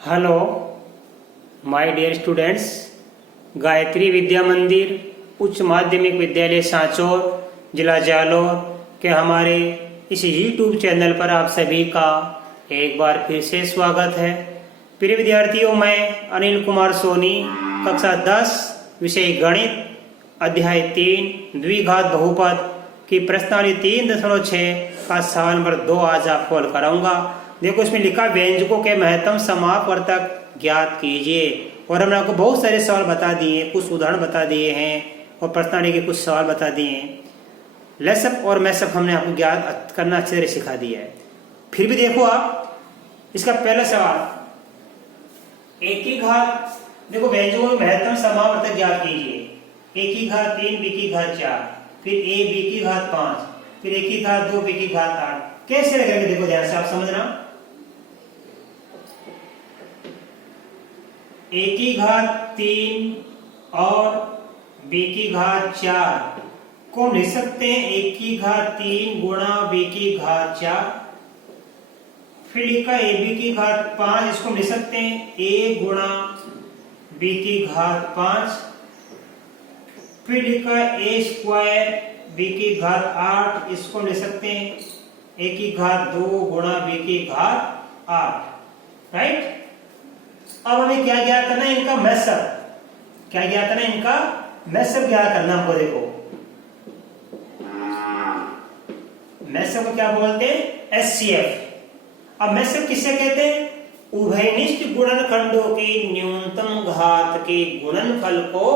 Hello my dear students, Gayatri Vidya Mandir उच्च माध्यमिक विद्यालय सांचौर जिला जालौर के हमारे इस यूट्यूब चैनल पर आप सभी का एक बार फिर से स्वागत है। प्रिय विद्यार्थियों, मैं अनिल कुमार सोनी, कक्षा 10 विषय गणित, अध्याय 3 द्विघात बहुपद की प्रश्नावली 3.6 का सवाल नंबर 2 आज आपको हल कराऊंगा। देखो, इसमें लिखा व्यंजकों के महत्तम समापवर्तक ज्ञात कीजिए। और हमने आपको बहुत सारे सवाल बता दिए, कुछ उदाहरण बता दिए हैं और प्रश्नावली के कुछ सवाल बता दिए हैं। लेसअप और मैसअप हमने आपको ज्ञात करना अच्छे तरह सिखा दिया है। फिर भी देखो आप, इसका पहला सवाल, एक ही घात, देखो व्यंजकों के महत्तम समापवर्तक ज्ञात कीजिए। एक ही घात 3, बी की घात 4, फिर ए बी की घात 5, फिर एक ही घात 2, बी की घात 8। कैसे लगेंगे? देखो ध्यान से आप समझना। ए की घात 3 और बी की घात 4 को लिख सकते हैं ए की घात 3 गुणा बी की घात 4। फिर लिखा ए बी की घात 5, इसको लिख सकते हैं ए गुणा बी की घात 5। फिर लिखा ए स्क्वायर बी की घात 8, इसको लिख सकते हैं ए की घात 2 गुणा बी की घात 8। राइट। अब हमें क्या ज्ञात करना है? इनका मैसअप। क्या ज्ञात करना है? इनका मैसअप ज्ञात करना हमको। देखो मैसअप को क्या बोलते हैं? एचसीएफ। अब मैसअप किससे कहते हैं? उभयनिष्ठ गुणनखंडों की न्यूनतम घात के गुणनफल को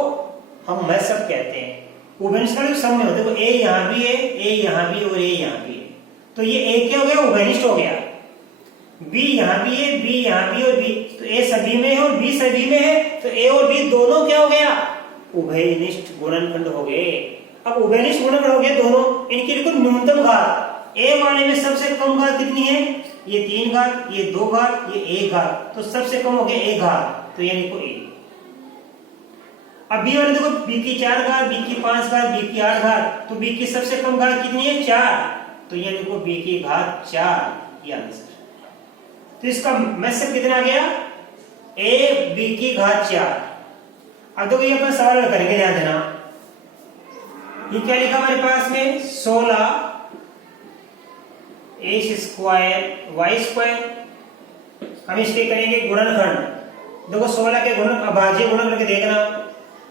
हम मैसअप कहते हैं। उभयनिष्ठ का सम में होते हैं, ए यहां भी है, ए यहां भी और ए यहां भी है, तो ये ए क्या हो गया? उभयनिष्ठ हो गया। बी यहां भी है, बी यहां भी और बी, तो ए सभी में है और बी सभी में है, तो ए और बी दोनों क्या हो गया? उभयनिष्ठ गुणनखंड हो गए। अब उभयनिष्ठ गुणनखंड हो गए दोनों, इनकी लिखो न्यूनतम घात। ए वाले में सबसे कम घात कितनी है? ये 3 घात, ये 2 घात, ये 1 घात, तो सबसे कम हो गया 1 घात, तो ये लिखो ए। अब बी वाले देखो, बी की 4 घात, बी की 5 घात, बी की 8 घात, तो बी की सबसे कम घात कितनी है? 4, तो ये लिखो बी की घात 4, ये आंसर। तो इसका मैसेज कितना आ गया? ए बी की घात 4। अब देखो ये अपन सवाल हल करेंगे, ध्यान देना। ये क्या लिखा हमारे पास में? 16 ए स्क्वायर वाई स्क्वायर। हम इसके करेंगे गुणनखंड। देखो 16 के गुणन अभाज्य गुणन करके देखना।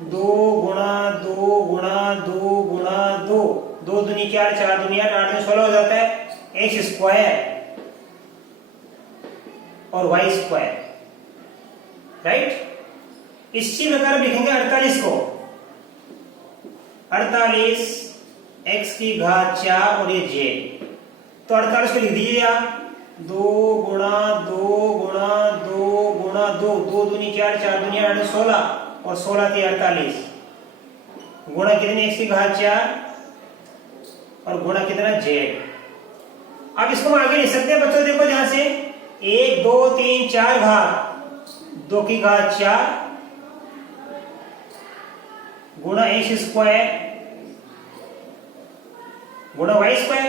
2 गुणा 2 गुणा 2 गुणा 2, 2 दूनी 4, 4 दूनी 8, 8 दूनी 16 हो जाता है एक्स स्क्वायर और वाई स्क्वायर। राइट। इसी प्रकार लिखेंगे 48 को। 48 एक्स की घात 4 और ये जेड, तो 48 को लिख दीजिए आप। 2 गुणा 2 गुणा 2 गुणा 2, 2 दूनी 4, 4 दूनी 8, 16 और 16 थी 48 गुणा कितने? एक्स की घात 4 और गुणा कितना? जेड। अब इसको हम आगे लिख सकते हैं बच्चों, देखो ध्यान से। 1 2 3 4 घात 2 की घात 4 गुणा एक्स स्क्वायर गुणा वाई स्क्वायर।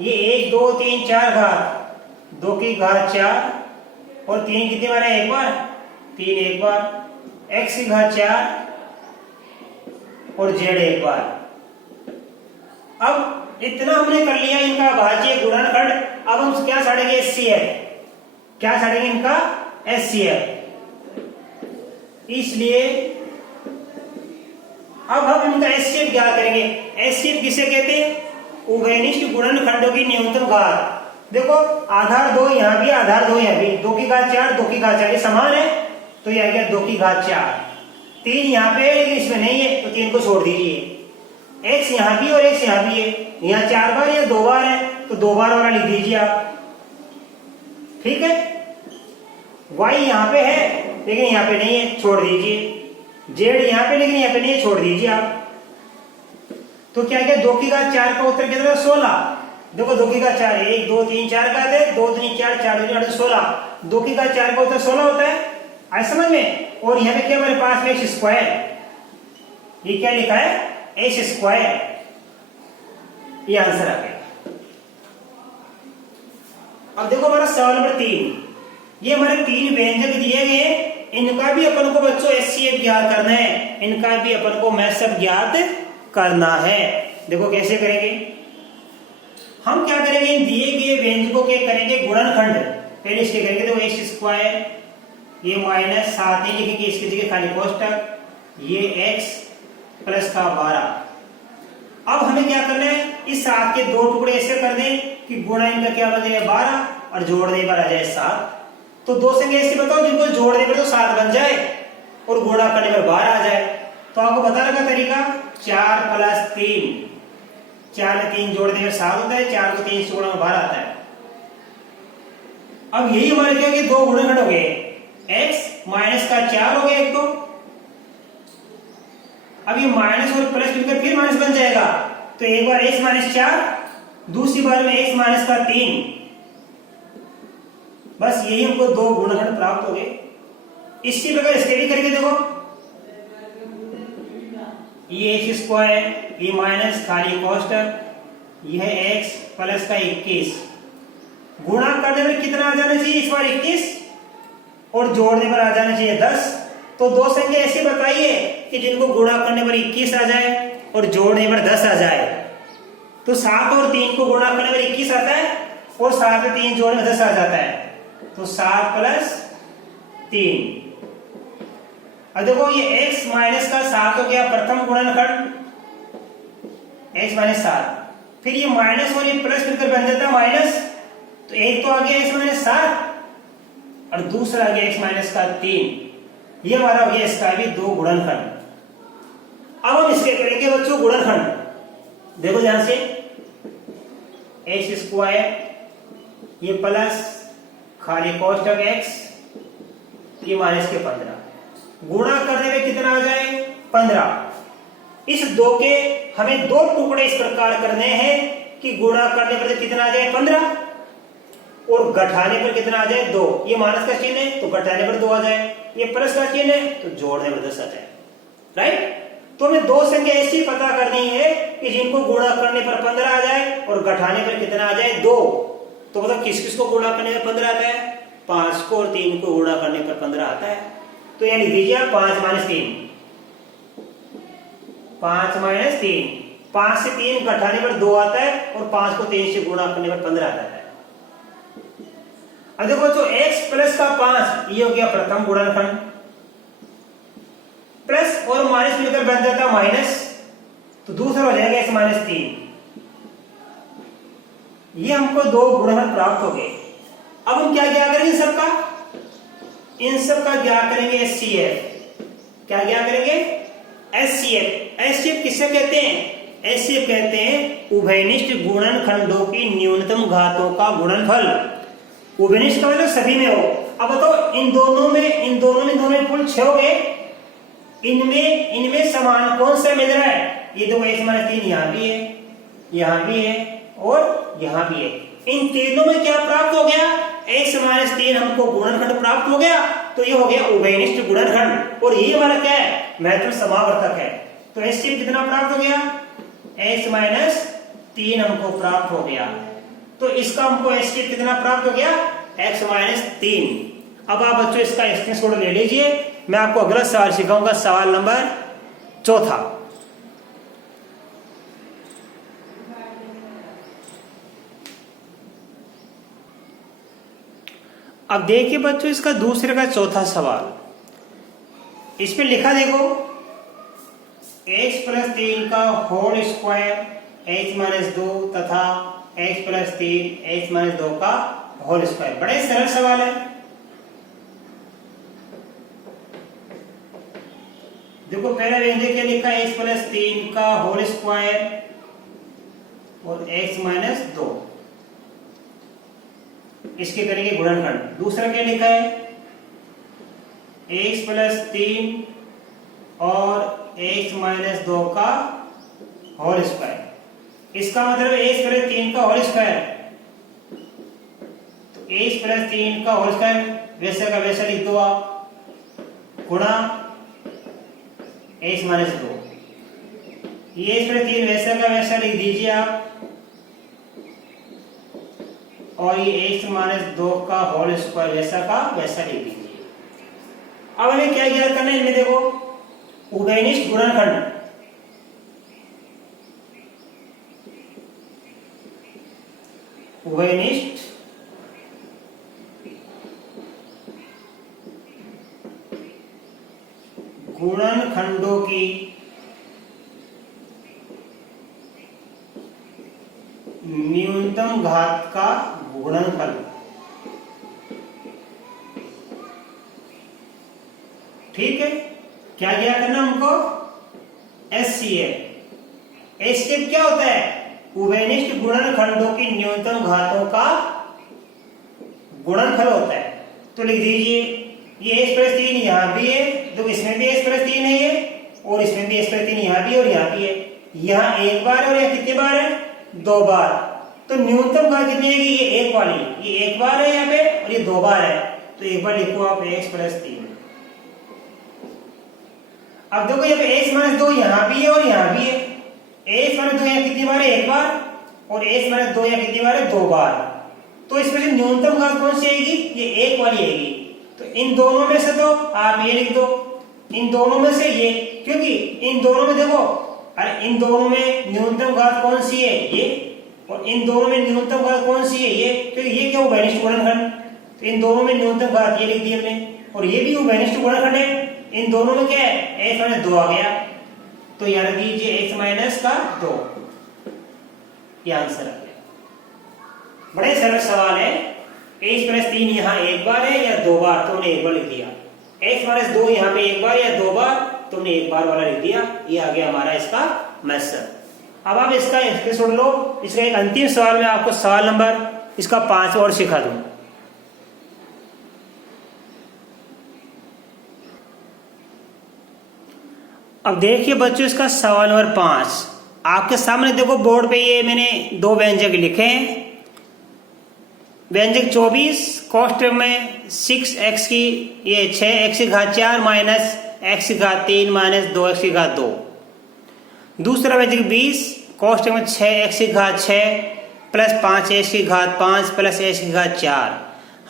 ये 1 2 3 4 घात 2 की घात 4 और 3 कितनी बार है? एक बार, 3 एक बार, एक्स की घात 4 और जेड एक बार। अब इतना हमने कर लिया इनका अभाज्य गुणनखंड। अब हम क्या छाड़ेंगे? एचसीएफ। क्या छाड़ेंगे? इनका एचसीएफ। इसलिए अब हम इनका एचसीएफ ज्ञात करेंगे। एचसीएफ किसे कहते हैं? उभयनिष्ठ गुणनखंडों की न्यूनतम घात। देखो आधार 2 यहां भी, आधार 2 यहां भी, 2 की घात 4 2 की घात 4 ये समान है, तो यह आ गया 2 की घात 4। 3 यहां पे है लेकिन इसमें नहीं है, तो 3 को छोड़ दीजिए। एक्स यहां भी और एक्स यहां भी है, यहां 4 बार या 2 बार है, तो 2 बार वाला लिख दीजिए आप। ठीक है। y यहां पे है लेकिन यहां पे नहीं है, छोड़ दीजिए। z यहां पे लेकिन यहां पे नहीं है, छोड़ दीजिए आप। तो क्या क्या? 2 की घात 4 का उत्तर कितना? 16। देखो 2 की घात 4, 1 2 3 4 का है, 2 दूनी 4, 4 दूनी 8, 16। 2 की घात 4 का उत्तर 16 होता है, आज समझ में। और यहाँ पे क्या हमारे पास में? X square. ये क्या लिखा है? X square. ये आंसर आ गया। अब देखो हमारा सवाल नंबर 3। ये हमारे तीन व्यंजक दिए गए, इनका भी अपन को बच्चों एचसीएफ ज्ञात करना है, इनका भी अपन को मैथ्स ज्ञात करना है। देखो कैसे करेंगे, हम क्या करेंगे, इन दिए गए व्यंजकों के करेंगे गुणनखंड। पहले इसके करेंगे, देखो एक्स स्क्वायर, ये माइनस 7 ही लिखेंगे, इसकी जगह खाली कोष्टक, ये x प्लस का 12। अब हमें क्या करना है, इस 7 के दो टुकड़े ऐसे कर दें कि गुणा इनका क्या बन जाएगा 12 और जोड़ने पर आ जाए 7। तो दो संख्या ऐसे बताओ जिनको जोड़ने पर तो 7 बन जाए और गुणा करने पर 12 आ जाए। तो आपको बता रखा तरीका, 4 + 3, 4 में 3 जोड़ने में 7 होता है, 4 को 3 से गुणा में 12 आता है। अब यही हमारे क्या कि दो गुणनखंड हो गए, x माइनस का 4 हो गया एक तो, अब ये माइनस और प्लस मिलकर फिर माइनस बन जाएगा, तो एक बार x - 4, दूसरी बार में x - का 3। बस यही हमको दो गुणनखंड प्राप्त हो गए। इसी प्रकार इसके भी करके देखो, ये एक्स स्क्वायर, ये माइनस खाली कोष्टक, यह x प्लस का 21। गुणा करने में कितना आ जाना चाहिए इस बार 21 और जोड़ने पर आ जाना चाहिए 10। तो दो संख्या ऐसी बताइए कि जिनको गुणा करने पर 21 आ जाए और जोड़ने पर 10 आ जाए। तो 7 और 3 को गुणा करने पर 21 आता है और 7 में 3 जोड़ने में 10 आ जाता है, तो 7 + 3। अब देखो ये x माइनस का 7 हो गया प्रथम गुणनखंड, x - 7, फिर ये माइनस और ये प्लस मिलकर बन जाता है माइनस, तो एक तो आ गया x - 7 और दूसरा आ गया x - का 3। ये हमारा हो गया इसका भी दो गुणनखंड। अब हम इसके करेंगे बच्चों गुणनखंड। देखो ध्यान से, एक्स स्क्वायर, ये प्लस खाली कोष्टक x, ये माइनस के 15, गुणा करने में कितना आ जाए 15। इस दो के हमें दो टुकड़े इस प्रकार करने हैं कि गुणा करने पर कितना आ जाए 15 और घटाने पर कितना आ जाए 2। ये माइनस का चिन्ह है तो घटाने पर 2 आ जाए, ये प्लस का चिन्ह है तो जोड़ने पर 10 आ जाए। राइट, तो हमें दो संख्या ऐसी पता करनी है कि जिनको गुणा करने पर 15 आ जाए और घटाने पर कितना आ जाए 2। तो मतलब किस किस को गुणा करने पर 15 आता है, 5 को और 3 को गुणा करने पर 15 आता है। तो यहाँ लिख दीजिए 5 - 3, 5 - 3, 5 से 3 घटाने पर 2 आता है और 5 को 3 से गुणा करने पर 15 आता है। अब देखो जो x प्लस का 5, ये हो गया प्रथम गुणनखंड, प्लस और माइनस मिलकर बन जाता है माइनस, तो दूसरा हो जाएगा x - 3। ये हमको दो गुणनखंड प्राप्त हो गए। अब हम क्या करेंगे इन सब का क्या करेंगे HCF। क्या करेंगे HCF। HCF किससे कहते हैं, HCF कहते हैं उभयनिष्ठ गुणनखंडों की न्यूनतम घातों का गुणनफल। उभयनिष्ठ का मतलब सभी में हो। अब बताओ इन दोनों में कुल 6 हो गए, इनमें समान कौन सा मिल रहा है, ये देखो x - 3 यहाँ भी है, यहाँ भी है और यहाँ भी है। इन तीनों में क्या प्राप्त हो गया, x - 3 हमको गुणनखंड प्राप्त हो गया, तो ये हो गया उभयनिष्ठ गुणनखंड। और ये हमारा क्या है, महत्व समावर्तक है। तो HCF कितना प्राप्त हो गया, x - 3 हमको प्राप्त हो गया। तो इसका हमको HCF कितना प्राप्त हो गया, x - 3। अब आप बच्चों इसका स्क्रीनशॉट ले लीजिए, मैं आपको अगला सवाल सिखाऊंगा, सवाल नंबर 4। अब देखिए बच्चों इसका दूसरे का चौथा सवाल, इस पे लिखा देखो x + 3 का होल स्क्वायर x - 2 तथा x + 3 x - 2 का होल स्क्वायर। बड़े सरल सवाल है। देखो पहला व्यंजक क्या लिखा है, x + 3 का होल स्क्वायर और x - 2, इसके करेंगे गुणनखंड। दूसरा क्या लिखा है, x + 3 और x - 2 का होल स्क्वायर। इसका मतलब x + 3 का होल स्क्वायर, तो x + 3 का होल स्क्वायर वैसे का वैसा लिख दो आप, गुणा x - 2। ये x + 3 वैसा का वैसा लिख दीजिए आप, और ये x माइनस 2 का होल स्क्वायर वैसा का वैसा लिख दीजिए। अब हमें क्या ज्ञात करना है, इनमें देखो उभयनिष्ठ गुणनखंड, उभयनिष्ठ गुणनखंडों की न्यूनतम घात का गुणनफल। ठीक है, क्या ज्ञात करना हमको, HCF। HCF क्या होता है, उभयनिष्ठ गुणनखंडों की न्यूनतम घातों का गुणनफल होता है। तो लिख दीजिए ये x+3 यहाँ भी है, तो इसमें भी x+3 है ये, और इसमें भी x+3 यहाँ भी है और यहाँ भी है। यहाँ एक बार और यहाँ कितने बार है, 2 बार। तो न्यूनतम घात कितनी है, ये एक वाली, ये एक बार है यहाँ पे और ये 2 बार है, तो एक बार लिखो आप x+3। अब देखो यहाँ पे x-2 यहाँ भी है और यहाँ भी है। x-2 यहाँ कितनी बार है, एक बार, और x-2 यहाँ कितनी बार है, 2 बार। तो इसमें से न्यूनतम घात कौन सी आएगी, ये एक वाली आएगी। तो इन दोनों में से तो आप ये लिख दो, इन दोनों में से ये, क्योंकि इन दोनों में देखो, अरे इन दोनों में न्यूनतम घात कौन सी है, ये, और इन दोनों में न्यूनतम घात कौन सी है, ये, क्योंकि ये क्या उभयनिष्ठ गुणनखंड। तो इन दोनों में न्यूनतम घात ये लिख दी हमने, और ये भी उभयनिष्ठ गुणनखंड है। इन दोनों में क्या है, x-2 आ गया, तो याद कीजिए x-2, ये आंसर आ गया। बड़े सरल सवाल है, x+3 यहाँ एक बार है या 2 बार, तो हमने एक बार लिख दिया। x-2 यहाँ पे एक बार या 2 बार, तो हमने एक बार वाला लिख दिया। ये आ गया हमारा इसका मेथड। अब आप इसका स्क्रीनशॉट लो। इसका एक अंतिम सवाल में आपको सवाल नंबर इसका 5 और सिखा दूं। अब देखिए बच्चों, इसका सवाल नंबर 5 आपके सामने देखो बोर्ड पे, ये मैंने 2 व्यंजक लिखे हैं। व्यंजक 24 कोष्ठक में 6x की, ये 6x की घात 4 माइनस x की घात 3 माइनस 2x की घात 2। दूसरा व्यंजक 20 कोष्ठक में 6x की घात 6 प्लस 5x की घात 5 प्लस x की घात 4।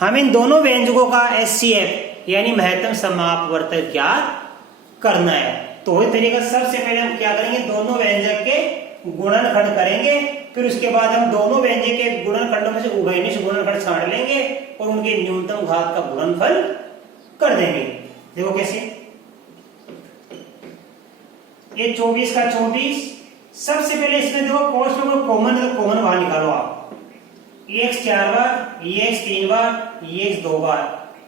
हम इन दोनों व्यंजकों का HCF यानी महत्तम समापवर्तक ज्ञात करना है। तो वही तरीका, सबसे पहले हम क्या करेंगे, दोनों व्यंजक के गुणनखंड करेंगे, फिर उसके बाद हम दोनों व्यंजक के गुणनखंडों में से उभयनिष्ठ गुणनखंड छांट लेंगे और उनके न्यूनतम घात का गुणनफल कर देंगे। देखो कैसे, ये 24 का 24, सबसे पहले इसमें देखो कोष्ठक में कॉमन बाहर निकालो आप। ये x 4 बार, ये x 3 बार, ये x 2 बार,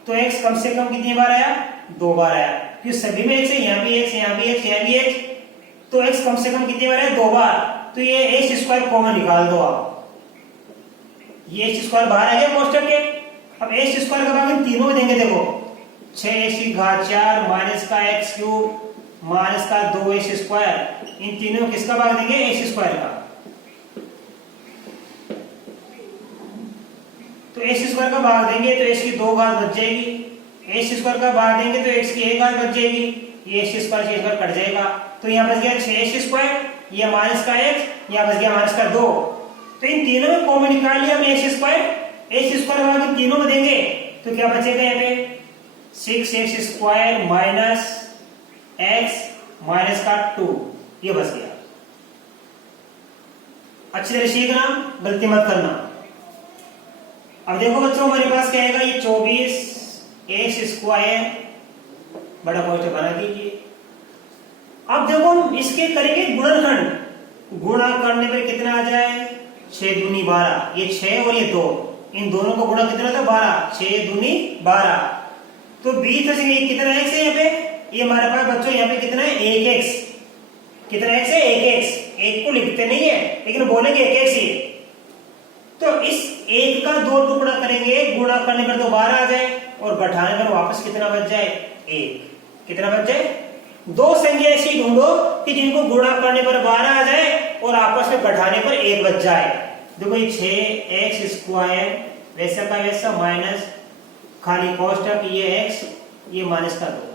तो x कम से कम कितनी बार आया, 2 बार आया। क्योंकि सभी में x है, यहाँ भी x, यहाँ भी x, यहाँ भी x, तो x कम से कम कितनी बार है, 2 बार। तो ये x² कॉमन निकाल दो आप, ये x² बाहर आ गया कोष्ठक के। अब x² का भाग इन तीनों में देंगे। देखो 6x की घात 4 माइनस का x³ माइनस का 2x², इन तीनों किसका भाग देंगे, x² का। तो x² का भाग देंगे तो x की 2 घात बच जाएगी, x² का भाग देंगे तो x की 1 घात बच जाएगी, ये x² से x² कट जाएगा, तो यहाँ बच गया 6x², ये माइनस का x, यहाँ बच गया माइनस का 2। तो इन तीनों में कॉमन निकाल लिया हमने x² भाग इन तीनों में देंगे तो क्या बचेगा, यहाँ पे 6x² माइनस x माइनस का 2, ये बच गया। अच्छी तरह सीखना, गलती मत करना। अब देखो बच्चों, हमारे पास क्या आएगा, ये 24x² बड़ा कोष्ठक बना दीजिए। अब देखो हम इसके करेंगे गुणनखंड, गुणा करने पे कितना आ जाए, 6 दूनी 12, ये 6 और ये 2, इन दोनों का गुणा कितना था, 12, 6 दूनी 12। तो 20 में से कितना x है यहाँ पे, ये हमारे पास बच्चों यहाँ पे कितना है, 1x। कितना x है, 1x। 1 को लिखते नहीं है लेकिन बोलेंगे 1x ही। तो इस 1 का 2 टुकड़ा करेंगे, गुणा करने पर तो 12 आ जाए और घटाने पर वापस कितना बच जाए, 1। कितना बच जाए, 2 संख्या ऐसी ढूंढो कि जिनको गुणा करने पर 12 आ जाए और आपस में घटाने पर 1 बच जाए। देखो ये 6x² वैसा का वैसा माइनस खाली कोष्ठक, ये x, ये माइनस का 2।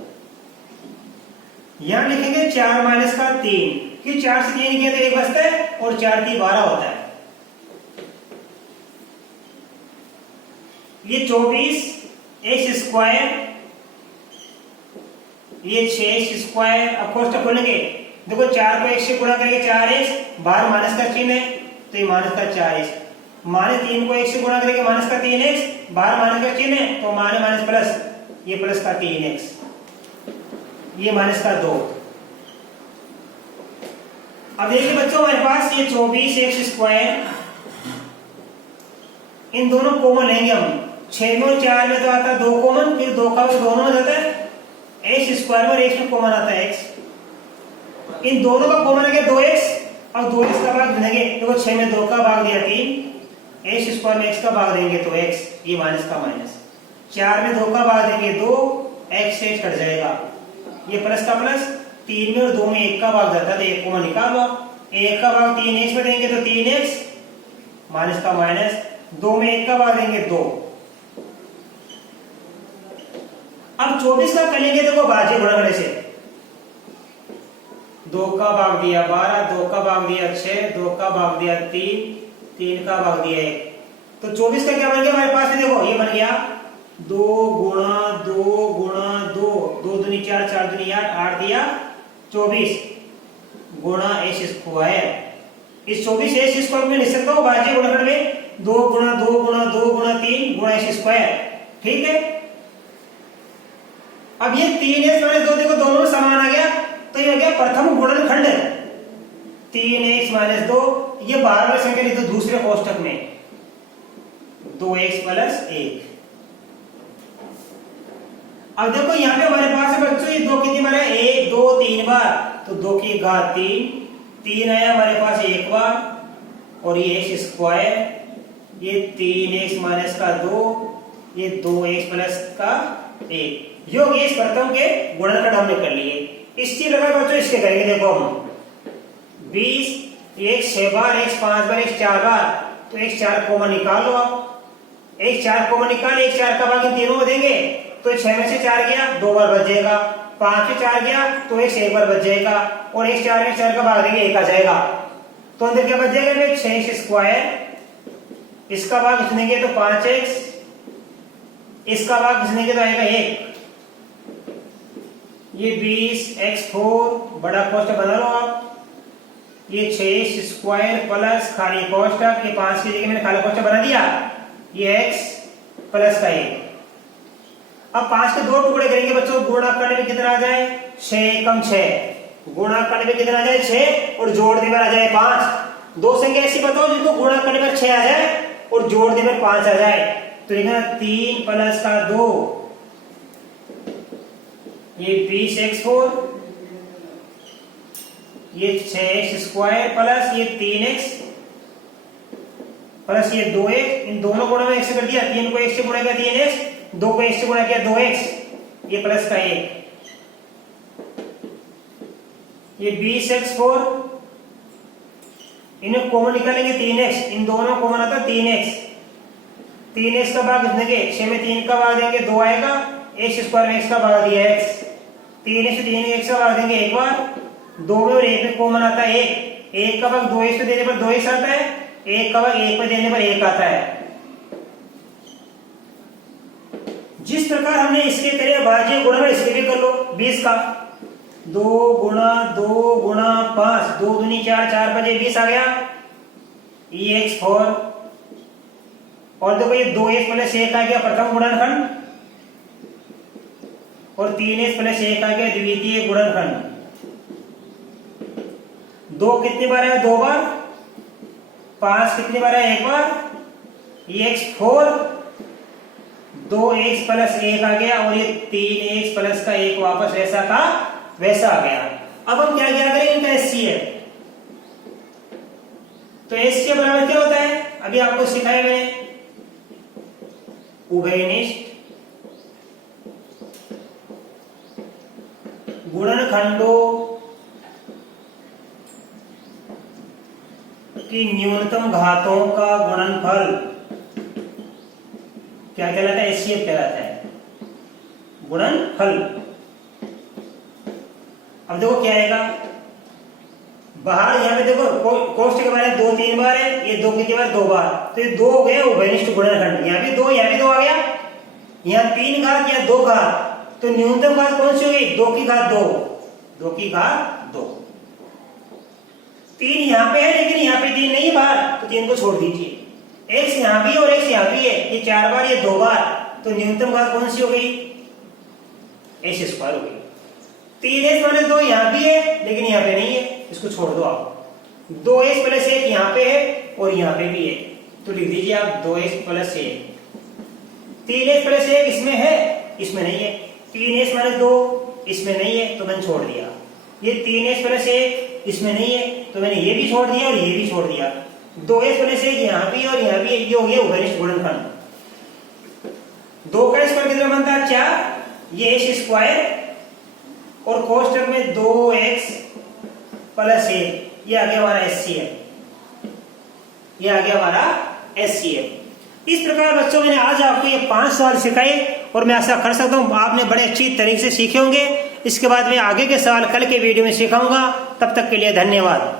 यहां लिखेंगे 4 माइनस का 3, कि 4 से 3 किया तो 1 बचता है और 4 3 12 होता है। ये 24 एक्स स्क्वायर, ये 6x स्क्वायर। अब कोष्टक खोलेंगे, देखो 4 को 1 से गुणा करके 4x, बाहर माइनस का चिन्ह है तो ये माइनस का 4x, माने 3 को 1 से गुणा करके माइनस का 3x, बाहर माइनस का चिन्ह है तो माने माइनस प्लस, ये प्लस का 3x, ये माइनस का 2। अब देखिए बच्चों हमारे पास ये 24x स्क्वायर, इन दोनों कॉमन लेंगे हम। 6 में और 4 में तो आता है 2 कॉमन, फिर 2 का दोनों में जाता है x स्क्वायर और x में कॉमन आता है x। इन दोनों का कॉमन है 2x, और 2x का भाग देंगे, देखो 6 में 2 का भाग दिया 3, x स्क्वायर में x का भाग देंगे तो x, ये माइनस का माइनस। 4 में 2 का भाग देंगे 2, x से कट जाएगा, ये प्लस का प्लस। 3 में और 2 में 1 का भाग जाता है तो 1 कॉमन निकालो, 1 का भाग 3x में देंगे तो 3x, माइनस का माइनस। 2 में 1 का भाग देंगे 2। अब 24 का करेंगे देखो भाज्य गुणनखंड से, 2 का भाग दिया 12, 2 का भाग दिया 6, 2 का भाग दिया 3, 3 का भाग दिया 1, तो 24 का क्या बन गया हमारे पास, देखो ये बन गया 2 गुणा 2 गुणा 2, 2 दूनी 4, 4 दूनी 8, 8 दिया 24 गुणा x स्क्वायर। इस 24 x स्क्वायर में लिख सकता हूं भाज्य गुणनखंड में 2 गुणा 2 गुणा 2 गुणा 3 गुणा x स्क्वायर, ठीक है। अब ये 3x माइनस 2 देखो दोनों में समान आ गया, तो ये हो गया प्रथम गुणनखंड। 3x माइनस 2, ये बार बार संख्या लिखो दूसरे कोष्टक में, 2x प्लस 1। अब देखो यहाँ पे हमारे पास है बच्चों ये 2 कितनी बार है, 1 2 3 बार, तो 2 की घात 3, 3 आया हमारे पास 1 बार, और ये x स्क्वायर, ये 3x माइनस का 2, ये 2x प्लस का 1, योग इस प्रथम के गुणनखंड हमने कर लिए। इसी प्रकार बच्चों इसके करेंगे, देखो हम 20, x 6 बार, x 5 बार, x 4 बार, तो x 4 कॉमन निकाल लो आप, x 4 कॉमन निकाल, x 4 का भाग इन तीनों में देंगे तो 6 में से 4 गया 2 बार बच जाएगा, 5 से 4 गया तो x 1 बार बच जाएगा, और x 4 में 4 का भाग देंगे 1 आ जाएगा, तो अंदर क्या बच जाएगा 6x स्क्वायर, इसका भाग घिसनेंगे तो 5x, इसका भाग घिसनेंगे तो आएगा 1, ये 20x4 बड़ा कोष्टक बना लो आप, ये 6x स्क्वायर प्लस खाली कोष्टक, ये 5 की जगह मैंने खाली कोष्टक बना दिया, ये x प्लस का 1। अब 5 के 2 टुकड़े करेंगे बच्चों, गुणा करने में कितना आ जाए 6 कम 6, गुणा करने में कितना आ जाए 6, और जोड़ने पर आ जाए 5। दो संख्या ऐसी बताओ जिनको गुणा करने पर 6 आ जाए और जोड़ने पर 5 आ जाए, तो देखना 3 प्लस का 2, ये 20x4, ये 6x स्क्वायर प्लस ये 3x प्लस ये 2x, इन दोनों गुणा में 1 से कर दिया, 3 को 1 से गुणा किया 3x, 2 को 1 से गुणा किया 2x, ये प्लस का 1, ये 20x4, इन्हें कॉमन निकालेंगे 3x, इन दोनों कॉमन आता 3x, 3x का भाग कितने के 6 में 3 का भाग देंगे 2 आएगा, x स्क्वायर में x का भाग दिया x, 3 से 3 x का भाग देंगे 1 बार, 2 में और 1 में कॉमन आता है 1, 1 का भाग 2x पे देने पर 2x आता है, 1 का भाग 1 पे देने पर 1 आता है। जिस प्रकार हमने इसके करे भाज्य गुणनखंड इसके भी कर लो, 20 का 2 गुणा 2 गुणा 5, 2 दूनी 4, 4 बजे 20 आ गया, ये x4, और देखो ये 2x प्लस 1 आ गया प्रथम गुणनखंड, और 3x प्लस 1 आ गया द्वितीय गुणनखंड। 2 कितनी बार है 2 बार, 5 कितनी बार है 1 बार, ये x4, 2x प्लस 1 आ गया, और ये 3x प्लस का 1 वापस वैसा का वैसा आ गया। अब हम क्या करेंगे, इनका HCF, तो HCF बराबर क्या होता है, अभी आपको सिखाया मैंने, उभयनिष्ठ गुणनखंडों की न्यूनतम घातों का गुणनफल क्या कहलाता है, HCF कहलाता है, गुणनफल। अब देखो क्या आएगा, बाहर यहाँ पे देखो कोष्टक के बारे में 2 3 बार है, ये 2 कितनी बार 2 बार, तो ये 2 हो गए उभयनिष्ठ गुणनखंड, यहाँ भी 2 यहाँ भी 2 आ गया, यहाँ 3 घात या 2 घात, तो न्यूनतम घात कौन सी होगी? 2 की घात 2, 2 की घात 2। 3 यहाँ पे है लेकिन यहाँ पे 3 नहीं है बाहर, तो 3 को छोड़ दीजिए। x यहाँ भी है और x यहाँ भी है, ये 4 बार, ये 2 बार, तो न्यूनतम घात कौन सी हो गई? x स्क्वायर हो गई। 3x माइनस 2 यहाँ भी है लेकिन यहाँ पे नहीं है, इसको छोड़ दो आप। 2x प्लस 1 यहाँ पे है और यहाँ पे भी है, तो लिख दीजिए आप 2x प्लस 1। 3x प्लस 1 इसमें है, इसमें नहीं है। 3x माइनस 2 इसमें नहीं है, तो मैंने छोड़ दिया। ये 3x प्लस 1 इसमें नहीं है, तो मैंने ये भी छोड़ दिया और ये भी छोड़ दिया। 2x प्लस 1 यहाँ भी है और यहाँ भी है, ये हो गया उभयनिष्ठ गुणनखंड। 2 का स्क्वायर कितना बनता है? 4, ये x स्क्वायर और कोष्ठक में 2x प्लस 1, ये आ गया हमारा HCF, ये आ गया हमारा HCF। इस प्रकार बच्चों मैंने आज आपको ये 5 सवाल सिखाए और मैं आशा कर सकता हूँ आपने बड़े अच्छी तरीके से सीखे होंगे। इसके बाद मैं आगे के सवाल कल के वीडियो में सिखाऊंगा। तब तक के लिए धन्यवाद।